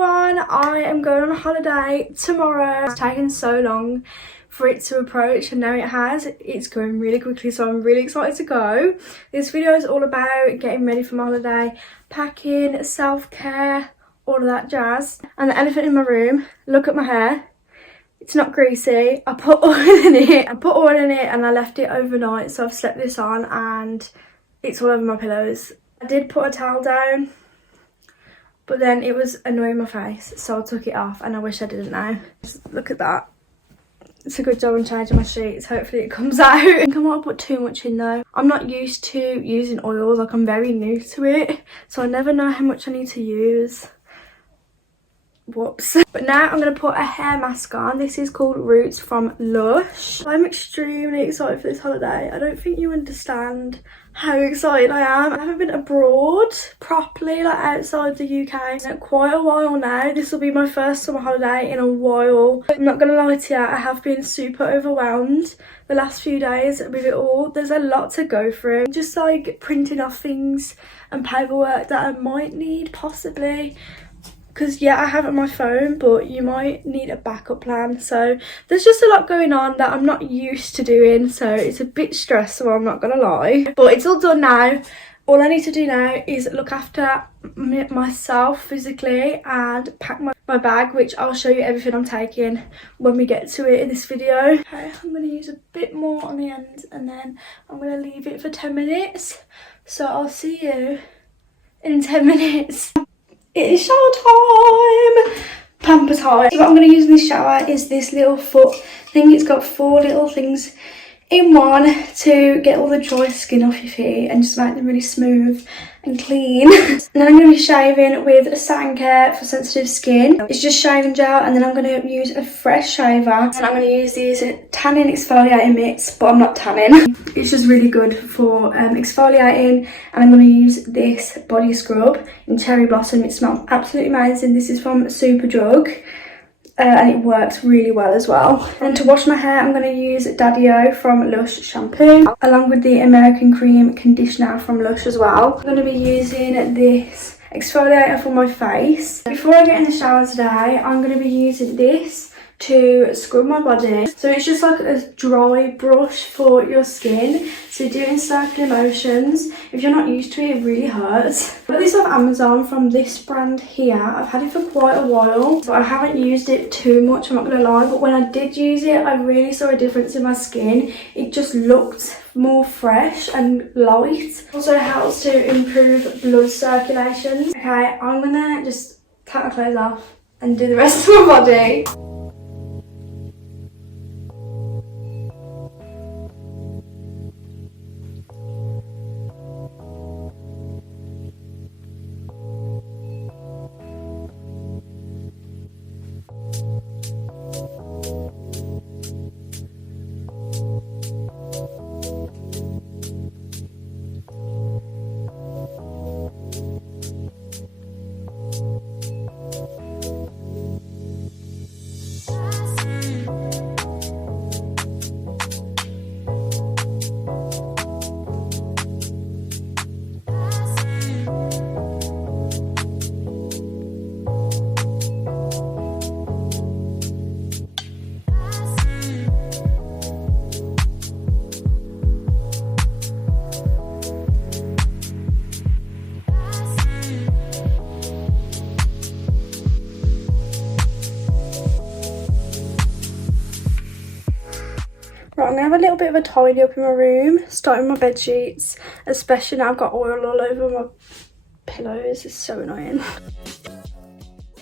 everyone, I am going on a holiday tomorrow. It's taken so long for it to approach and now it has. It's going really quickly, so I'm really excited to go. This video is all about getting ready for my holiday, packing, self-care, all of that jazz. And the elephant in my room, look at my hair. It's not greasy. I put oil in it. And I left it overnight, so I've slept this on and it's all over my pillows. I did put a towel down, but then it was annoying my face, so I took it off and I wish I didn't now. Just look at that. It's a good job I'm changing my sheets. Hopefully it comes out. I think I might have put too much in though. I'm not used to using oils, like I'm very new to it, so I never know how much I need to use. Whoops. But now I'm going to put a hair mask on. This is called Roots from Lush. I'm extremely excited for this holiday. I don't think you understand how excited I am. I haven't been abroad properly, like outside the UK, in quite a while now. This will be my first summer holiday in a while. I'm not going to lie to you, I have been super overwhelmed the last few days with it all. There's a lot to go through. Just like printing off things and paperwork that I might need possibly. Because yeah, I have it on my phone, but you might need a backup plan. So there's just a lot going on that I'm not used to doing, so it's a bit stressful, I'm not gonna lie. But it's all done now. All I need to do now is look after myself physically and pack my bag, which I'll show you everything I'm taking when we get to it in this video. Okay, I'm gonna use a bit more on the end and then I'm gonna leave it for 10 minutes. So I'll see you in 10 minutes. It is shower time! Pamper time. So what I'm going to use in this shower is this little foot thing. It's got 4 little things in one to get all the dry skin off your feet and just make them really smooth and clean. And then I'm going to be shaving with a satin care for sensitive skin. It's just shaving gel, and then I'm going to use a fresh shaver. And I'm going to use these tanning exfoliating mitts, but I'm not tanning. It's just really good for exfoliating. And I'm going to use this body scrub in Cherry Blossom. It smells absolutely amazing. This is from Superdrug. And it works really well as well. And to wash my hair, I'm going to use Daddy-O from Lush shampoo, along with the American Cream conditioner from Lush as well. I'm going to be using this exfoliator for my face. Before I get in the shower today, I'm going to be using this to scrub my body. So it's just like a dry brush for your skin, so do it in circular motions. If you're not used to it, it really hurts. I got this off Amazon from this brand here. I've had it for quite a while, but I haven't used it too much, I'm not gonna lie. But when I did use it, I really saw a difference in my skin. It just looked more fresh and light. Also helps to improve blood circulation. Okay, I'm gonna just take my clothes off and do the rest of my body. Right, I'm going to have a little bit of a tidy up in my room, starting with my bed sheets, especially now I've got oil all over my pillows. It's so annoying.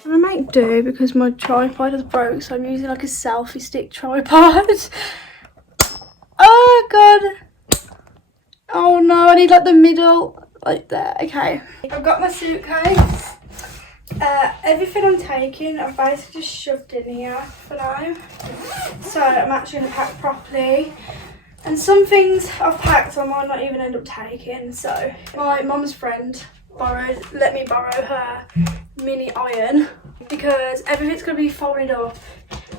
I might do because my tripod is broke, so I'm using like a selfie stick tripod. Oh god. Oh no, I need like the middle, like there. Okay. I've got my suitcase. Everything I'm taking, I've basically just shoved in here for now. So I'm actually going to pack properly. And some things I've packed I might not even end up taking. So my mum's friend let me borrow her mini iron because everything's going to be folded up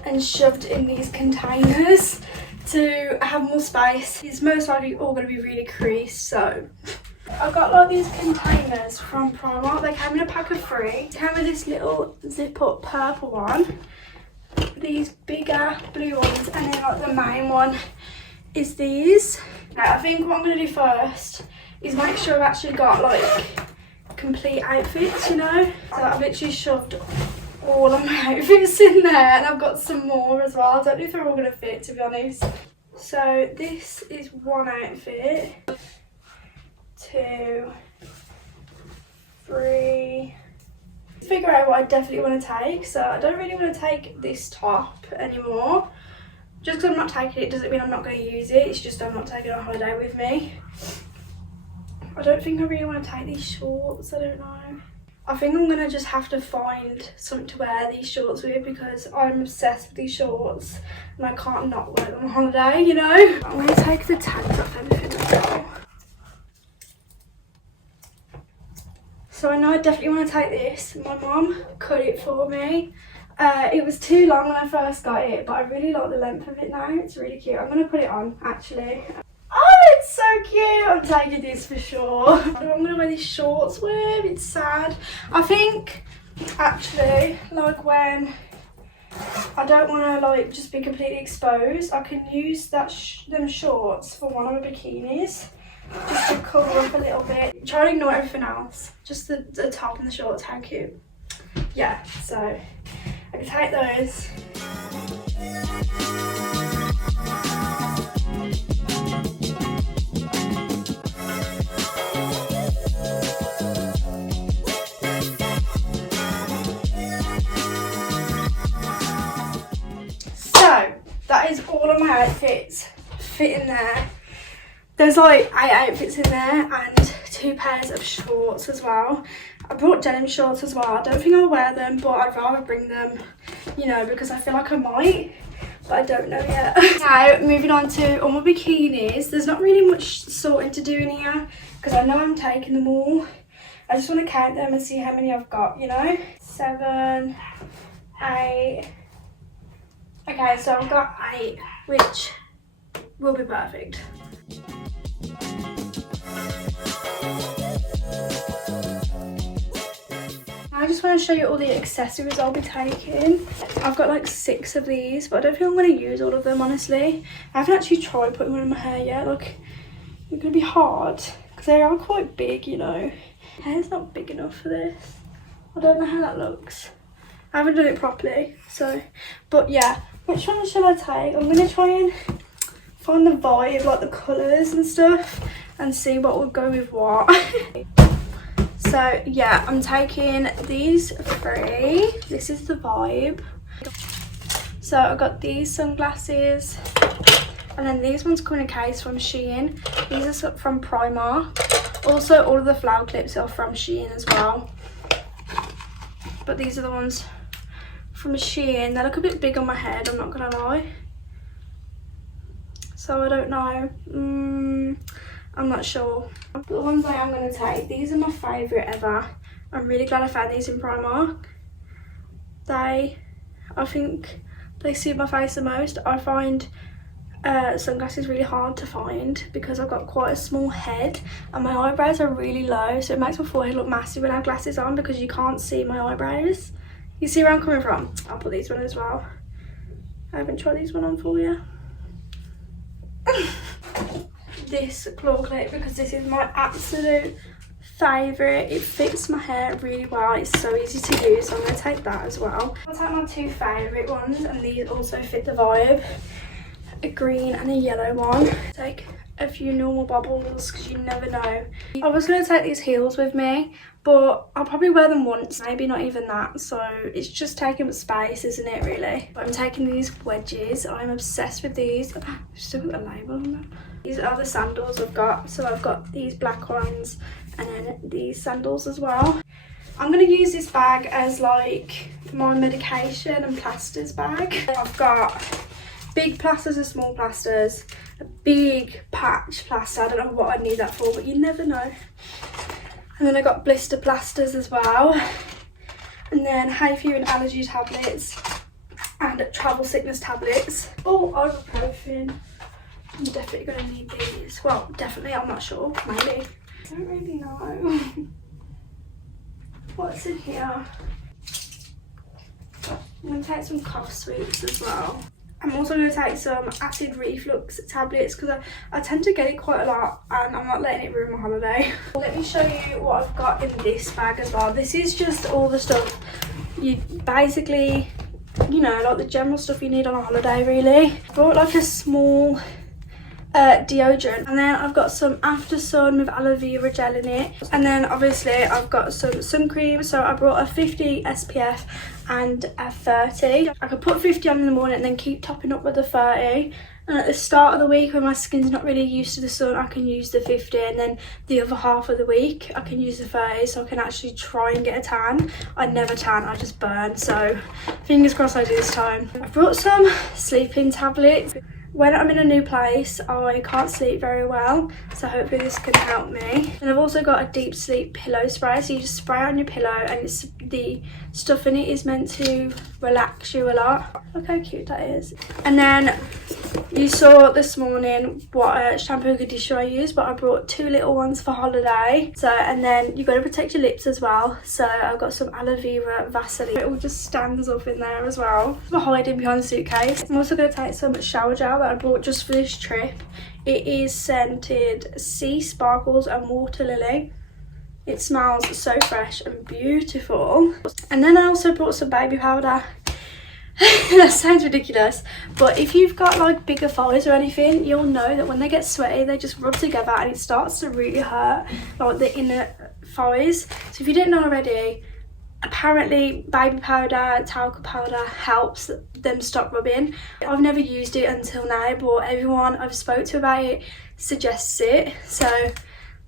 and shoved in these containers to have more space. It's most likely all going to be really creased, so I got like these containers from Primark. They came in a pack of 3. It came with this little zip up purple one, these bigger blue ones, and then like the main one is these. Now, I think what I'm going to do first is make sure I've actually got like complete outfits, you know. So I've literally shoved all of my outfits in there, and I've got some more as well. I don't know if they're all going to fit, to be honest. So this is one outfit, 2, 3. Figure out what I definitely want to take. So I don't really want to take this top anymore. Just because I'm not taking it doesn't mean I'm not going to use it. It's just I'm not taking it on holiday with me. I don't think I really want to take these shorts. I don't know. I think I'm going to just have to find something to wear these shorts with, because I'm obsessed with these shorts and I can't not wear them on holiday, you know. I'm going to take the tags off everything as well. So I know I definitely want to take this. My mum cut it for me. It was too long when I first got it, but I really like the length of it now. It's really cute. I'm going to put it on, actually. Oh, it's so cute. I'm taking this for sure. I'm going to wear these shorts with. It's sad. I think, actually, like when I don't want to like just be completely exposed, I can use that them shorts for one of my bikinis. Just to cover up a little bit. Try to ignore everything else. Just the top and the shorts, how cute. Yeah, so I can take those. So that is all of my outfits fit in there. There's like 8 outfits in there and 2 pairs of shorts as well. I brought denim shorts as well. I don't think I'll wear them, but I'd rather bring them, you know, because I feel like I might, but I don't know yet. Now, moving on to all my bikinis. There's not really much sorting to do in here because I know I'm taking them all. I just want to count them and see how many I've got, you know. 7, 8. Okay, so I've got 8, which will be perfect. I just want to show you all the accessories I'll be taking. I've got like 6 of these, but I don't think I'm going to use all of them, honestly. I haven't actually tried putting one in my hair yet. Like, it's going to be hard because they are quite big, you know. Hair's not big enough for this. I don't know how that looks. I haven't done it properly, so. But yeah, which one should I take? I'm going to try and find the vibe, like the colours and stuff, and see what would go with what. So yeah, I'm taking these 3. This is the vibe. So I got these sunglasses, and then these ones come in a case from Shein. These are from Primark. Also, all of the flower clips are from Shein as well. But these are the ones from Shein. They look a bit big on my head, I'm not gonna lie. So I don't know. I'm not sure. The ones I am going to take, these are my favourite ever. I'm really glad I found these in Primark. I think they suit my face the most. I find sunglasses really hard to find because I've got quite a small head and my eyebrows are really low, so it makes my forehead look massive when I have glasses on because you can't see my eyebrows. You see where I'm coming from? I'll put these on as well. I haven't tried these one on for you. This claw clip because this is my absolute favourite. It fits my hair really well. It's so easy to use, so I'm going to take that as well. I'll take my 2 favourite ones, and these also fit the vibe. A green and a yellow one. Take a few normal bobbles because you never know. I was going to take these heels with me, but I'll probably wear them once, maybe not even that, so it's just taking up space, isn't it, really? But I'm taking these wedges. I'm obsessed with these. I've still got a label on them. These are the sandals I've got. So I've got these black ones and then these sandals as well. I'm going to use this bag as like my medication and plasters bag. I've got big plasters and small plasters, a big patch plaster. I don't know what I need that for, but you never know. And then I got blister plasters as well. And then hay fever and allergy tablets and travel sickness tablets. Oh, ibuprofen. I'm definitely going to need these. Well, definitely, I'm not sure. Maybe. I don't really know what's in here. I'm going to take some cough sweets as well. I'm also going to take some acid reflux tablets because I tend to get it quite a lot and I'm not letting it ruin my holiday. Let me show you what I've got in this bag as well. This is just all the stuff you basically, you know, like the general stuff you need on a holiday really. I brought like a small deodorant, and then I've got some after sun with aloe vera gel in it, and then obviously I've got some sun cream. So I brought a 50 SPF and a 30. I could put 50 on in the morning and then keep topping up with the 30, and at the start of the week when my skin's not really used to the sun I can use the 50, and then the other half of the week I can use the 30 so I can actually try and get a tan. I never tan, I just burn, so fingers crossed I do this time. I brought some sleeping tablets. When I'm in a new place, I can't sleep very well, so hopefully this can help me. And I've also got a deep sleep pillow spray, so you just spray on your pillow and it's, the stuff in it is meant to relax you a lot. Look how cute that is. And then you saw this morning what shampoo and conditioner I use, but I brought 2 little ones for holiday. So, and then you've got to protect your lips as well. So I've got some aloe vera Vaseline. It all just stands up in there as well. I'm hiding behind the suitcase. I'm also going to take some shower gel that I bought just for this trip. It is scented Sea Sparkles and Water Lily. It smells so fresh and beautiful. And then I also brought some baby powder. That sounds ridiculous, but if you've got like bigger thighs or anything, you'll know that when they get sweaty they just rub together and it starts to really hurt, like the inner thighs. So if you didn't know already, apparently baby powder, talcum powder helps them stop rubbing. I've never used it until now, but everyone I've spoke to about it suggests it, so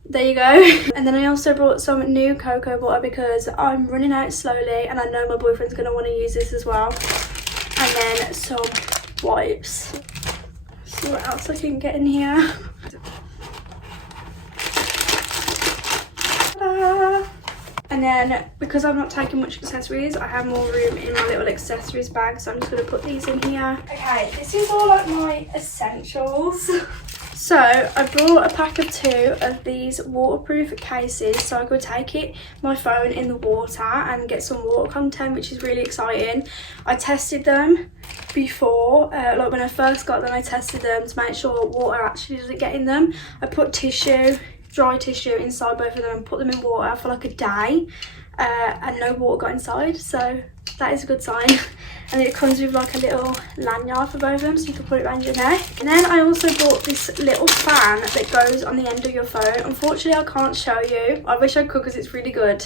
there you go. And then I also brought some new cocoa butter because I'm running out slowly and I know my boyfriend's going to want to use this as well. And then some wipes. Let's see what else I can get in here. Ta-da! And then because I'm not taking much accessories, I have more room in my little accessories bag, so I'm just going to put these in here. Okay, this is all like my essentials. So I brought a pack of 2 of these waterproof cases so I could take my phone in the water and get some water content, which is really exciting. I tested them before, like when I first got them I tested them to make sure water actually doesn't get in them. I put tissue, dry tissue inside both of them and put them in water for like a day, and no water got inside, so that is a good sign. And it comes with like a little lanyard for both of them so you can put it around your neck. And then I also bought this little fan that goes on the end of your phone. Unfortunately I can't show you, I wish I could because it's really good,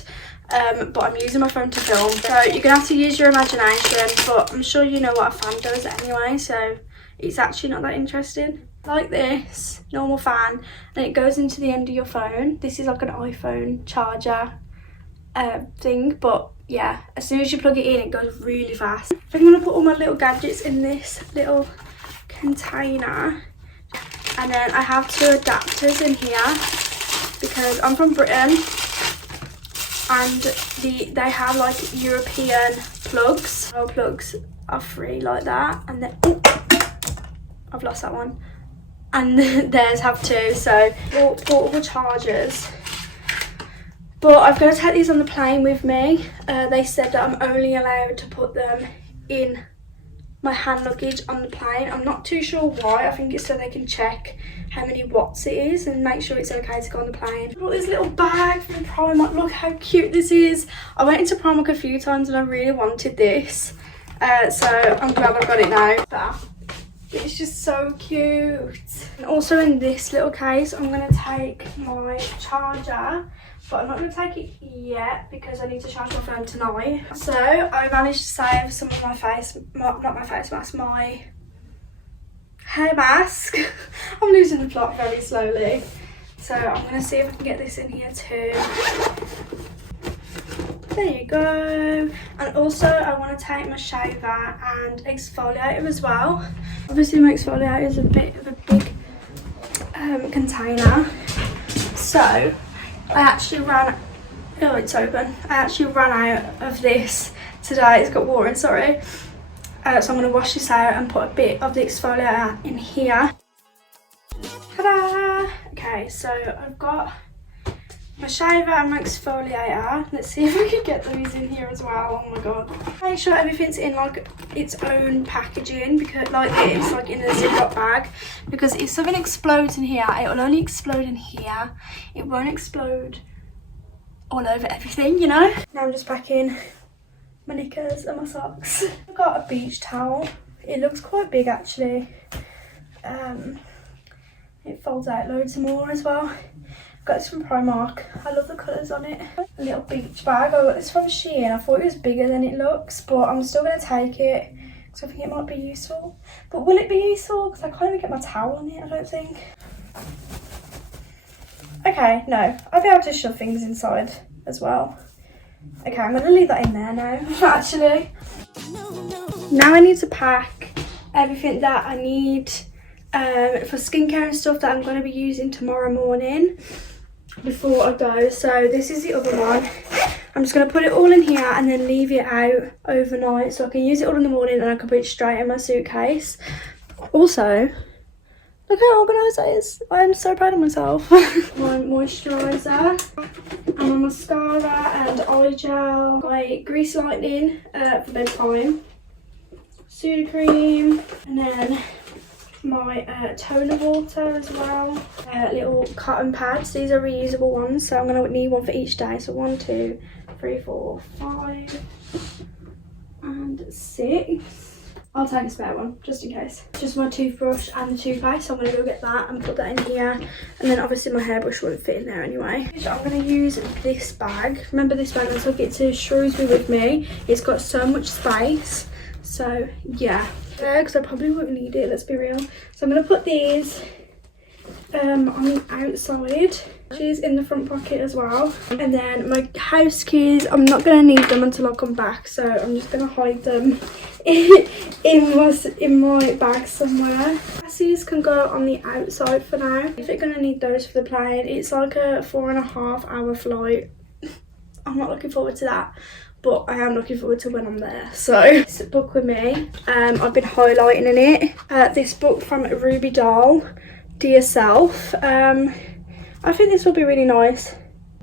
but I'm using my phone to film, so you're gonna have to use your imagination, but I'm sure you know what a fan does anyway, so it's actually not that interesting. Like this normal fan, and it goes into the end of your phone. This is like an iPhone charger thing, but yeah, as soon as you plug it in it goes really fast. I'm going to put all my little gadgets in this little container, and then I have 2 adapters in here because I'm from Britain and they have like European plugs. Our plugs are free like that, and then I've lost that one, and theirs have 2, so portable chargers. But I'm going to take these on the plane with me. They said that I'm only allowed to put them in my hand luggage on the plane. I'm not too sure why. I think it's so they can check how many watts it is and make sure it's okay to go on the plane. I brought this little bag from Primark. Look how cute this is. I went into Primark a few times and I really wanted this. So I'm glad I've got it now. It's just so cute. And also in this little case, I'm going to take my charger. But I'm not going to take it yet because I need to charge my phone tonight. So I managed to save some of my my hair mask. I'm losing the plot very slowly. So I'm going to see if I can get this in here too. There you go. And also I want to take my shaver and exfoliator as well. Obviously my exfoliator is a bit of a big container. So I actually ran, oh it's open, I actually ran out of this today. It's got water in, sorry. So I'm going to wash this out and put a bit of the exfoliator in here. Ta-da! Okay, so I've got my shaver and my exfoliator. Let's see if I can get these in here as well. Oh my god. Make sure everything's in like its own packaging, because like this, like in a ziploc bag, because if something explodes in here, it will only explode in here. It won't explode all over everything, you know. Now I'm just packing my knickers and my socks. I've got a beach towel. It looks quite big actually. It folds out loads more as well. Got this from Primark. I love the colours on it. A little beach bag. I got this from Shein. I thought it was bigger than it looks, but I'm still going to take it because I think it might be useful. But will it be useful? Because I can't even get my towel on it, I don't think. Okay, no. I'll be able to shove things inside as well. Okay, I'm going to leave that in there now, actually. Now I need to pack everything that I need for skincare and stuff that I'm going to be using tomorrow morning before I go. So this is the other one. I'm just going to put it all in here and then leave it out overnight so I can use it all in the morning and I can put it straight in my suitcase. Also, look how organised that is. I am so proud of myself. My moisturiser and my mascara and eye gel, my grease lightning for bedtime, Sudocreme, and then my toner water as well, little cotton pads. These are reusable ones, so I'm going to need one for each day. So 1, 2, 3, 4, 5 and 6. I'll take a spare one just in case. Just my toothbrush and the toothpaste, so I'm going to go get that and put that in here. And then obviously my hairbrush wouldn't fit in there anyway. So I'm going to use this bag. Remember this bag? I took it to Shrewsbury with me. It's got so much space. So yeah, because I probably won't need it, let's be real. So I'm going to put these on the outside. She's in the front pocket as well. And then my house keys, I'm not going to need them until I come back, so I'm just going to hide them in my bag somewhere. These can go on the outside for now. If you're going to need those for the plane, it's like a 4.5 hour flight. I'm not looking forward to that, but I am looking forward to when I'm there. So this book with me, I've been highlighting in it. This book from Ruby Doll, Dear Self. I think this will be really nice.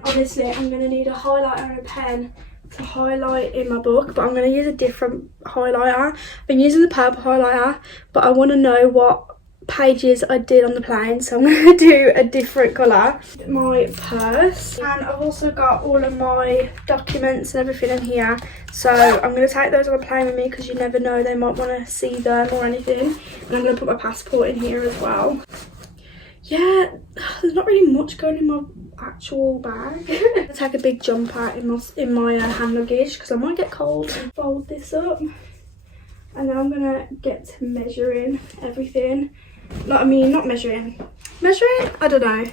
Obviously I'm going to need a highlighter and a pen to highlight in my book, but I'm going to use a different highlighter. I've been using the purple highlighter, but I want to know what pages I did on the plane, so I'm going to do a different colour. My purse, and I've also got all of my documents and everything in here, so I'm going to take those on the plane with me because you never know, they might want to see them or anything. And I'm going to put my passport in here as well. Yeah, there's not really much going in my actual bag. I'm going to take a big jumper in my hand luggage because I might get cold. Fold this up, and then I'm going to get to measuring everything. Like, I mean, not measuring, I don't know,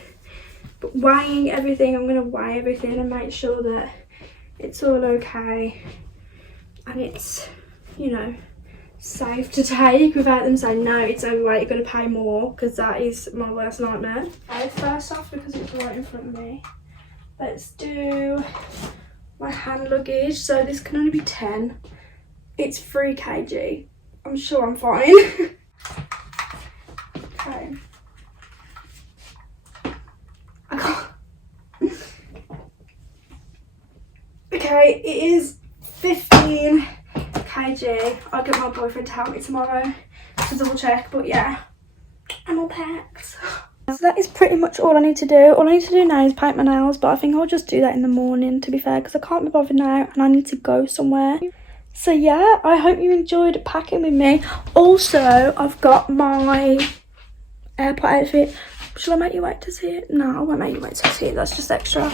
but weighing everything. I'm going to weigh everything and make sure that it's all okay and it's, you know, safe to take without them saying no, it's overweight, you're going to pay more, because that is my worst nightmare. Okay, first off, because it's right in front of me, let's do my hand luggage. So this can only be 10. It's 3 kg. I'm sure I'm fine. Okay. I can't. Okay, it is 15 kg. I'll get my boyfriend to help me tomorrow to double check, but yeah, I'm all packed. So that is pretty much all I need to do. All I need to do now is paint my nails, but I think I'll just do that in the morning, to be fair, because I can't be bothered now and I need to go somewhere. So yeah, I hope you enjoyed packing with me. Also, I've got my airport outfit. Shall I make you wait to see it? No, I won't make you wait to see it, that's just extra.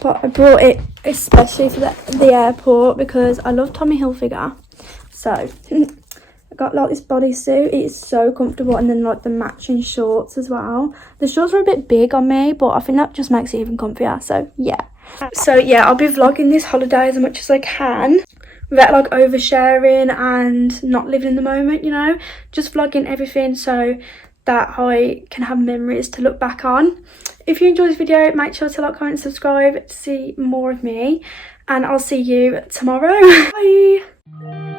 But I brought it especially for the airport because I love Tommy Hilfiger. So I got like this bodysuit. It is so comfortable, and then like the matching shorts as well. The shorts are a bit big on me, but I think that just makes it even comfier. So yeah. I'll be vlogging this holiday as much as I can without like oversharing and not living in the moment, you know. Just vlogging everything so that I can have memories to look back on. If you enjoyed this video, make sure to like, comment, and subscribe to see more of me, and I'll see you tomorrow. Bye.